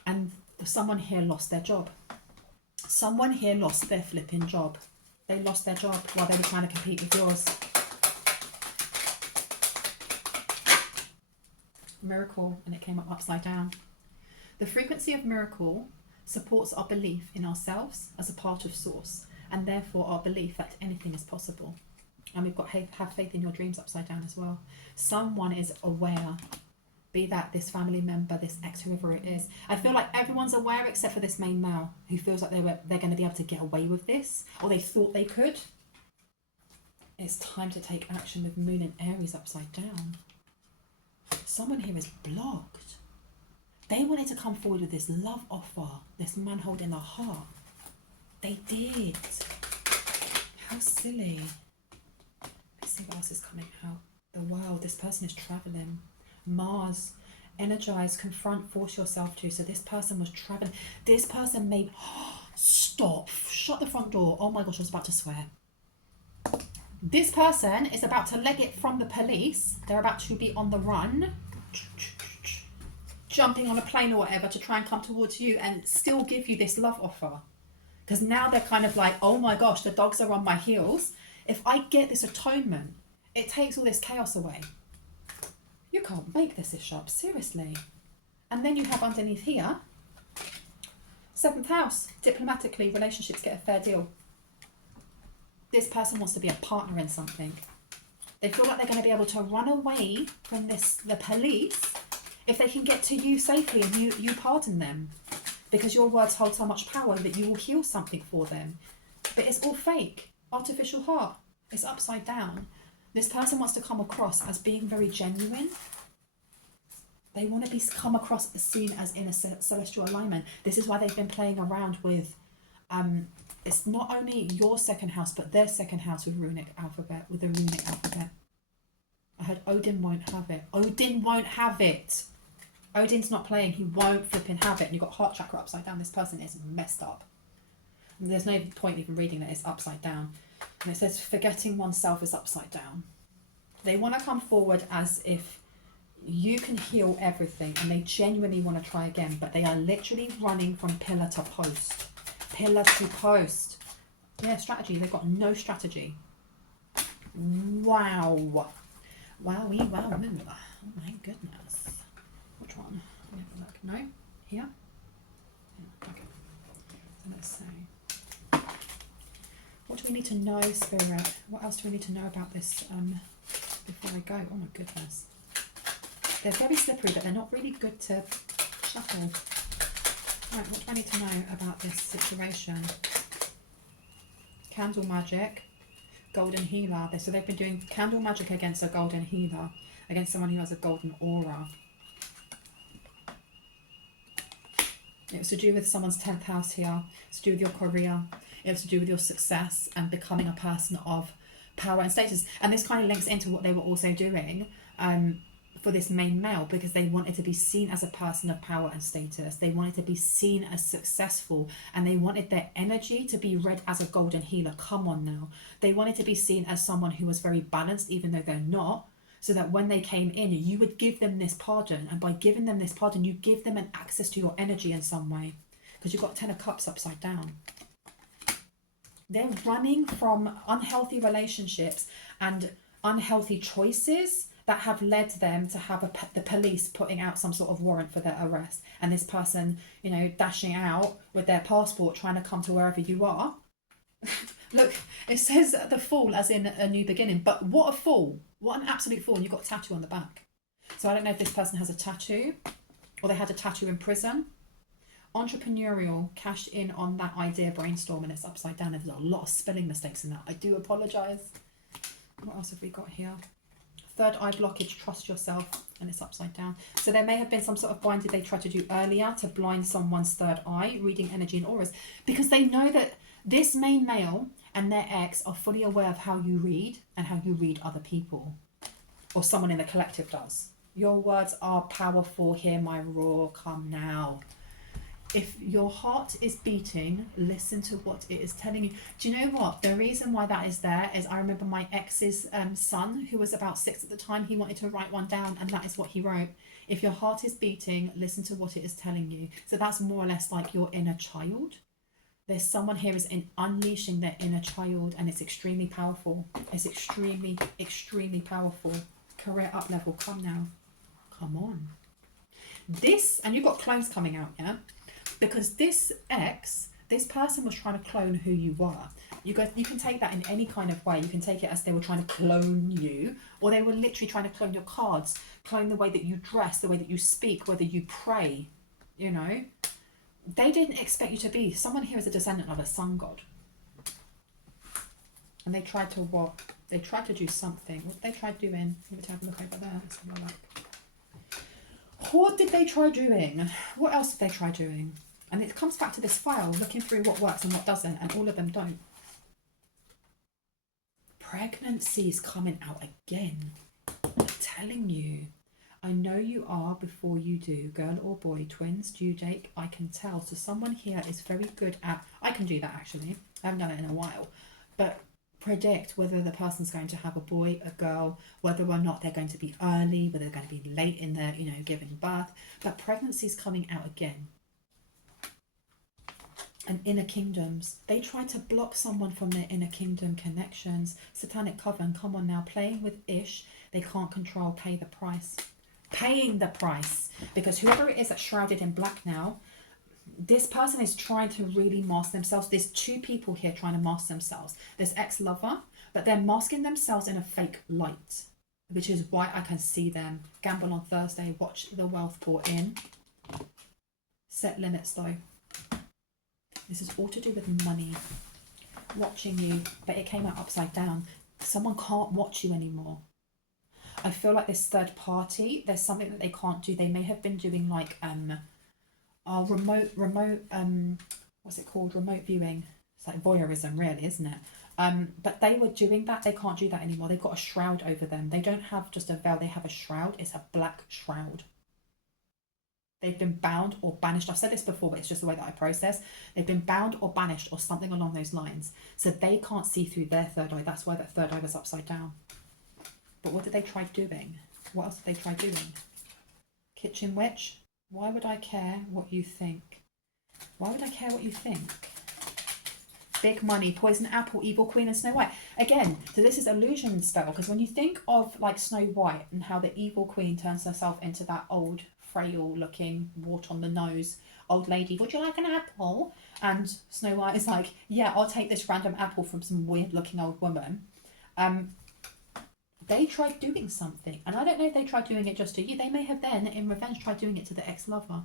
And someone here lost their job. Someone here lost their flipping job. They lost their job while they were trying to compete with yours. Miracle, and it came up upside down. The frequency of miracle supports our belief in ourselves as a part of source, and therefore our belief that anything is possible. And we've got have faith in your dreams upside down as well. Someone is aware, be that this family member, this ex, whoever it is. I feel like everyone's aware except for this main male who feels like they're going to be able to get away with this, or they thought they could. It's time to take action with Moon and Aries upside down. Someone here is blocked. They wanted to come forward with this love offer, this man holding their heart. They did. How silly. Let's see what else is coming out. The world, this person is traveling. Mars, energize, confront, force yourself to. So this person was traveling. This person may, stop, shut the front door. Oh my gosh, I was about to swear. This person is about to leg it from the police. They're about to be on the run, jumping on a plane or whatever to try and come towards you and still give you this love offer. Because now they're kind of like, oh my gosh, the dogs are on my heels. If I get this atonement, it takes all this chaos away. You can't make this up, seriously. And then you have underneath here, 7th house, diplomatically, relationships get a fair deal. This person wants to be a partner in something. They feel like they're going to be able to run away from the police if they can get to you safely and you pardon them. Because your words hold so much power that you will heal something for them. But it's all fake. Artificial heart. It's upside down. This person wants to come across as being very genuine. They want to come across as seen as in a celestial alignment. This is why they've been playing around with, it's not only your second house, but their second house with the runic alphabet. I heard Odin won't have it. Odin won't have it. Odin's not playing. He won't flipping have it. And you've got heart chakra upside down. This person is messed up. And there's no point even reading that it's upside down. And it says forgetting oneself is upside down. They want to come forward as if you can heal everything, and they genuinely want to try again, but they are literally running from pillar to post. Pillar to post. Yeah, strategy. They've got no strategy. Wow. Wowie, wow. Oh my goodness. Which one? Let me have a look. No? Here? Yeah, okay. So let's see. What do we need to know, Spirit? What else do we need to know about this before I go? Oh my goodness. They're very slippery, but they're not really good to shuffle. Right, what do I need to know about this situation? Candle magic, golden healer. So they've been doing candle magic against a golden healer, against someone who has a golden aura. It was to do with someone's 10th house here. It's to do with your career. It was to do with your success and becoming a person of power and status. And this kind of links into what they were also doing for this main male, because they wanted to be seen as a person of power and status. They wanted to be seen as successful, and they wanted their energy to be read as a golden healer. Come on now. They wanted to be seen as someone who was very balanced, even though they're not, so that when they came in, you would give them this pardon. And by giving them this pardon, you give them an access to your energy in some way, because you've got 10 of Cups upside down. They're running from unhealthy relationships and unhealthy choices that have led them to have the police putting out some sort of warrant for their arrest. And this person, you know, dashing out with their passport, trying to come to wherever you are. Look, it says the Fool as in a new beginning. But what a fool. What an absolute fool. And you've got a tattoo on the back. So I don't know if this person has a tattoo, or they had a tattoo in prison. Entrepreneurial, cashed in on that idea brainstorm, and it's upside down. There's a lot of spelling mistakes in that. I do apologise. What else have we got here? Third eye blockage, trust yourself, and it's upside down. So there may have been some sort of binding they tried to do earlier to blind someone's third eye, reading energy and auras, because they know that this main male and their ex are fully aware of how you read and how you read other people, or someone in the collective does. Your words are powerful. Hear my roar, come now. If your heart is beating, listen to what it is telling you. Do you know what? The reason why that is there is I remember my ex's son, who was about 6 at the time, he wanted to write one down, and that is what he wrote. If your heart is beating, listen to what it is telling you. So that's more or less like your inner child. There's someone here is in unleashing their inner child, and it's extremely powerful. It's extremely, extremely powerful. Career up level. Come now. Come on. This, and you've got clones coming out, yeah? Because this person was trying to clone who you were. You can take that in any kind of way. You can take it as they were trying to clone you, or they were literally trying to clone your cards, clone the way that you dress, the way that you speak, whether you pray, you know? They didn't expect you to be. Someone here is a descendant of a sun god. And they tried to what? They tried to do something. What did they try doing? Let me have a look over there. Let's have a look. What did they try doing? What else did they try doing? And it comes back to this file, looking through what works and what doesn't, and all of them don't. Pregnancy's coming out again. I'm telling you. I know you are before you do. Girl or boy, twins, due date, I can tell. So someone here is very good at, I can do that actually. I haven't done it in a while. But predict whether the person's going to have a boy, a girl, whether or not they're going to be early, whether they're going to be late in their, you know, giving birth. But pregnancy's coming out again. And inner kingdoms. They try to block someone from their inner kingdom connections. Satanic coven, come on now. Playing with Ish, they can't control, pay the price. Paying the price, because whoever it is that's shrouded in black now, this person is trying to really mask themselves. There's two people here trying to mask themselves. There's ex-lover, but they're masking themselves in a fake light, which is why I can see them. Gamble on Thursday, watch the wealth pour in. Set limits though. This is all to do with money. Watching you, but it came out upside down. Someone can't watch you anymore. I feel like this third party, there's something that they can't do. They may have been doing like remote what's it called? Remote viewing. It's like voyeurism really, isn't it? But they were doing that. They can't do that anymore. They've got a shroud over them. They don't have just a veil, they have a shroud. It's a black shroud. They've been bound or banished. I've said this before, but it's just the way that I process. They've been bound or banished or something along those lines. So they can't see through their third eye. That's why that third eye was upside down. But what did they try doing? What else did they try doing? Kitchen witch? Why would I care what you think? Why would I care what you think? Big money, poison apple, evil queen and Snow White. Again, so this is illusion spell, because when you think of like Snow White and how the evil queen turns herself into that old, frail looking, wart on the nose old lady, would you like an apple? And Snow White is like, yeah, I'll take this random apple from some weird looking old woman. They tried doing something, and I don't know if they tried doing it just to you. They may have then, in revenge, tried doing it to the ex-lover.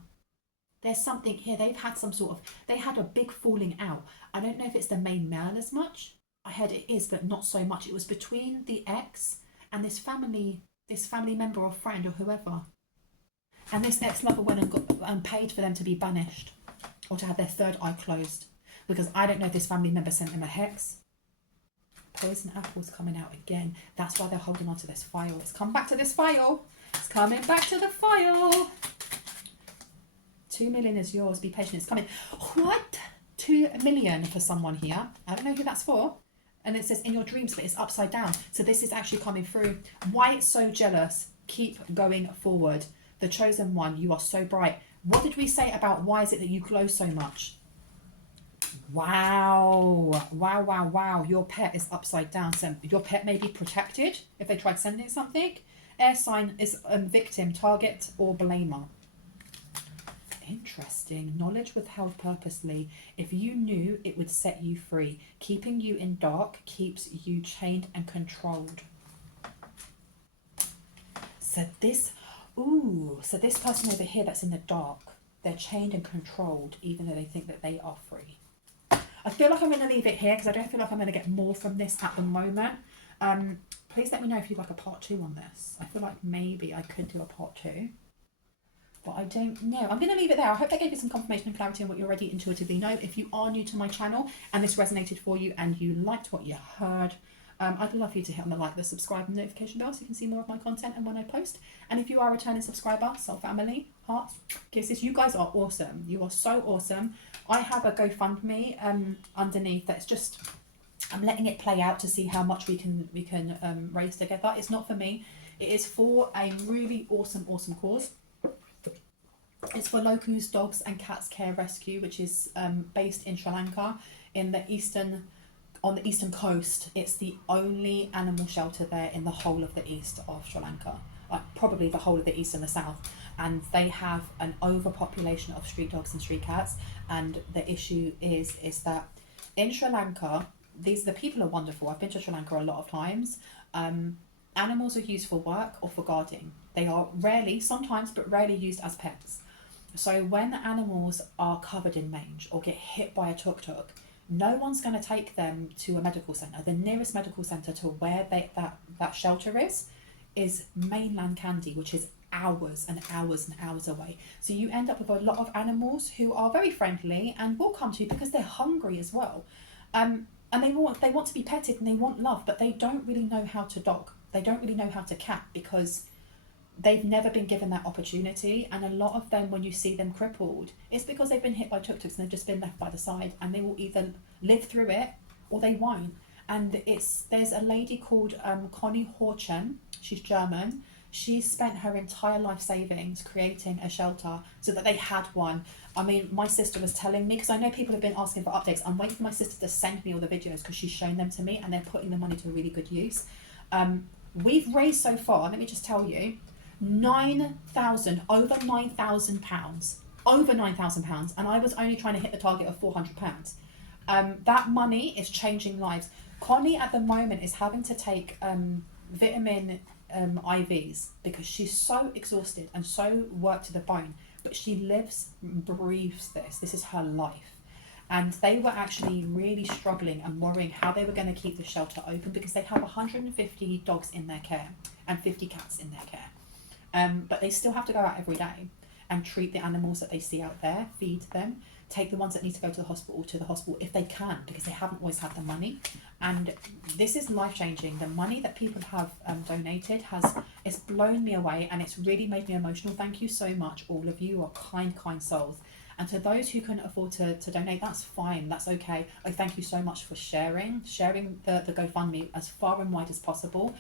There's something here. They've had some sort of, they had a big falling out. I don't know if it's the main male as much. I heard it is, but not so much. It was between the ex and this family member or friend or whoever. And this ex-lover went and got paid for them to be banished or to have their third eye closed, because I don't know if this family member sent them a hex. Poison apple's coming out again. That's why they're holding on to this file. It's come back to this file. It's coming back to the file. 2 million is yours. Be patient. It's coming. What? 2 million for someone here. I don't know who that's for. And it says in your dreams, but it's upside down. So this is actually coming through. Why so jealous? Keep going forward. The chosen one. You are so bright. What did we say about why is it that you glow so much? Wow. Wow, wow, wow. Your pet is upside down. So your pet may be protected if they tried sending something. Air sign is victim, target, or blamer. Interesting. Knowledge withheld purposely. If you knew, it would set you free. Keeping you in dark keeps you chained and controlled. So this person over here that's in the dark, they're chained and controlled, even though they think that they are free. I feel like I'm going to leave it here because I don't feel like I'm going to get more from this at the moment. Please let me know if you'd like a part 2 on this. I feel like maybe I could do a part 2. But I don't know. I'm going to leave it there. I hope that gave you some confirmation and clarity on what you already intuitively know. If you are new to my channel and this resonated for you and you liked what you heard, I'd love you to hit on the like, the subscribe and notification bell so you can see more of my content and when I post. And if you are a returning subscriber, soul family, hearts, kisses, you guys are awesome. You are so awesome. I have a GoFundMe underneath that's just, I'm letting it play out to see how much we can raise together. It's not for me. It is for a really awesome cause. It's for Loku's Dogs and Cats Care Rescue, which is based in Sri Lanka in the on the eastern coast. It's the only animal shelter there in the whole of the east of Sri Lanka, like probably the whole of the east and the south. And they have an overpopulation of street dogs and street cats. And the issue is that in Sri Lanka, the people are wonderful. I've been to Sri Lanka a lot of times. Animals are used for work or for guarding. They are sometimes, but rarely used as pets. So when animals are covered in mange or get hit by a tuk-tuk, no one's going to take them to a medical centre. The nearest medical centre to where that shelter is mainland Kandy, which is hours and hours and hours away. So you end up with a lot of animals who are very friendly and will come to you because they're hungry as well. And they want to be petted and they want love, but they don't really know how to dog. They don't really know how to cat because they've never been given that opportunity. And a lot of them, when you see them crippled, it's because they've been hit by tuk-tuks and they've just been left by the side, and they will either live through it or they won't. And there's a lady called Connie Horchen. She's German. She spent her entire life savings creating a shelter so that they had one. I mean, my sister was telling me, because I know people have been asking for updates. I'm waiting for my sister to send me all the videos because she's shown them to me and they're putting the money to really good use. We've raised so far, let me just tell you, over £9,000, over £9,000, and I was only trying to hit the target of £400. That money is changing lives. Connie at the moment is having to take vitamin IVs because she's so exhausted and so worked to the bone, but she lives, breathes this. This is her life. And they were actually really struggling and worrying how they were going to keep the shelter open because they have 150 dogs in their care and 50 cats in their care. But they still have to go out every day and treat the animals that they see out there, feed them, take the ones that need to go to the hospital if they can, because they haven't always had the money. And this is life-changing. The money that people have donated it's blown me away, and it's really made me emotional. Thank you so much. All of you are kind souls. And to those who can afford to donate, that's fine, that's okay. I thank you so much for sharing the GoFundMe as far and wide as possible.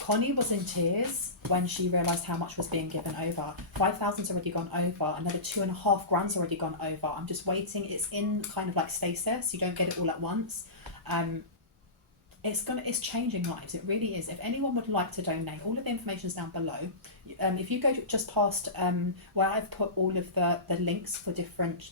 Connie was in tears when she realised how much was being given over. 5,000's already gone over, another 2.5 grand's already gone over. I'm just waiting. It's in kind of like stasis, you don't get it all at once. It's changing lives, it really is. If anyone would like to donate, all of the information is down below. If you go just past where I've put all of the links for different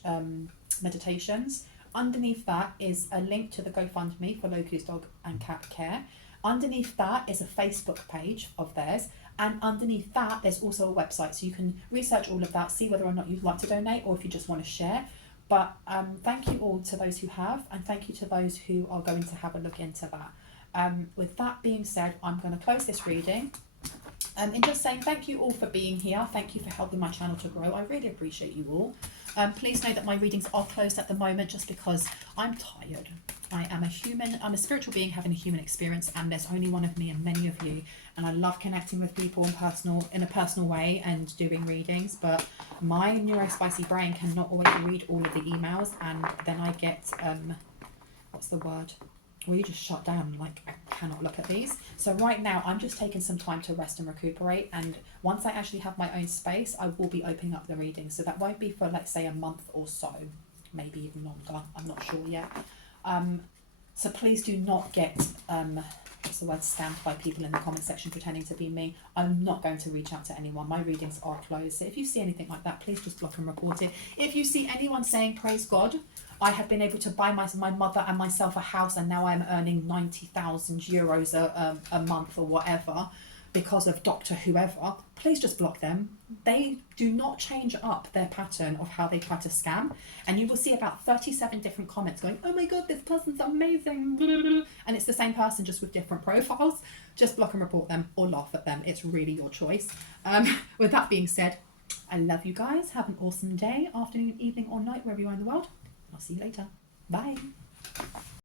meditations, underneath that is a link to the GoFundMe for Loku's Dog and Cat Care. Underneath that is a Facebook page of theirs, and underneath that there's also a website, so you can research all of that, see whether or not you'd like to donate or if you just want to share. But thank you all to those who have, and thank you to those who are going to have a look into that. With that being said, I'm going to close this reading and just saying thank you all for being here. Thank you for helping my channel to grow. I really appreciate you all. Please know that my readings are closed at the moment just because I'm tired. I am a human, I'm a spiritual being having a human experience, and there's only one of me and many of you, and I love connecting with people in a personal way and doing readings, but my neurospicy brain cannot always read all of the emails, and then I get what's the word, well, you just shut down, like I cannot look at these. So right now I'm just taking some time to rest and recuperate, and once I actually have my own space, I will be opening up the reading. So that won't be for, let's say, a month or so, maybe even longer, I'm not sure yet. So please do not get what's the word, scammed by people in the comment section pretending to be me. I'm not going to reach out to anyone. My readings are closed. So if you see anything like that, please just block and report it. If you see anyone saying praise God, I have been able to buy my mother and myself a house, and now I'm earning 90,000 euros a month or whatever because of Dr. Whoever, please just block them. They do not change up their pattern of how they try to scam. And you will see about 37 different comments going, oh my God, this person's amazing. And it's the same person just with different profiles. Just block and report them or laugh at them. It's really your choice. With that being said, I love you guys. Have an awesome day, afternoon, evening or night, wherever you are in the world. I'll see you later. Bye.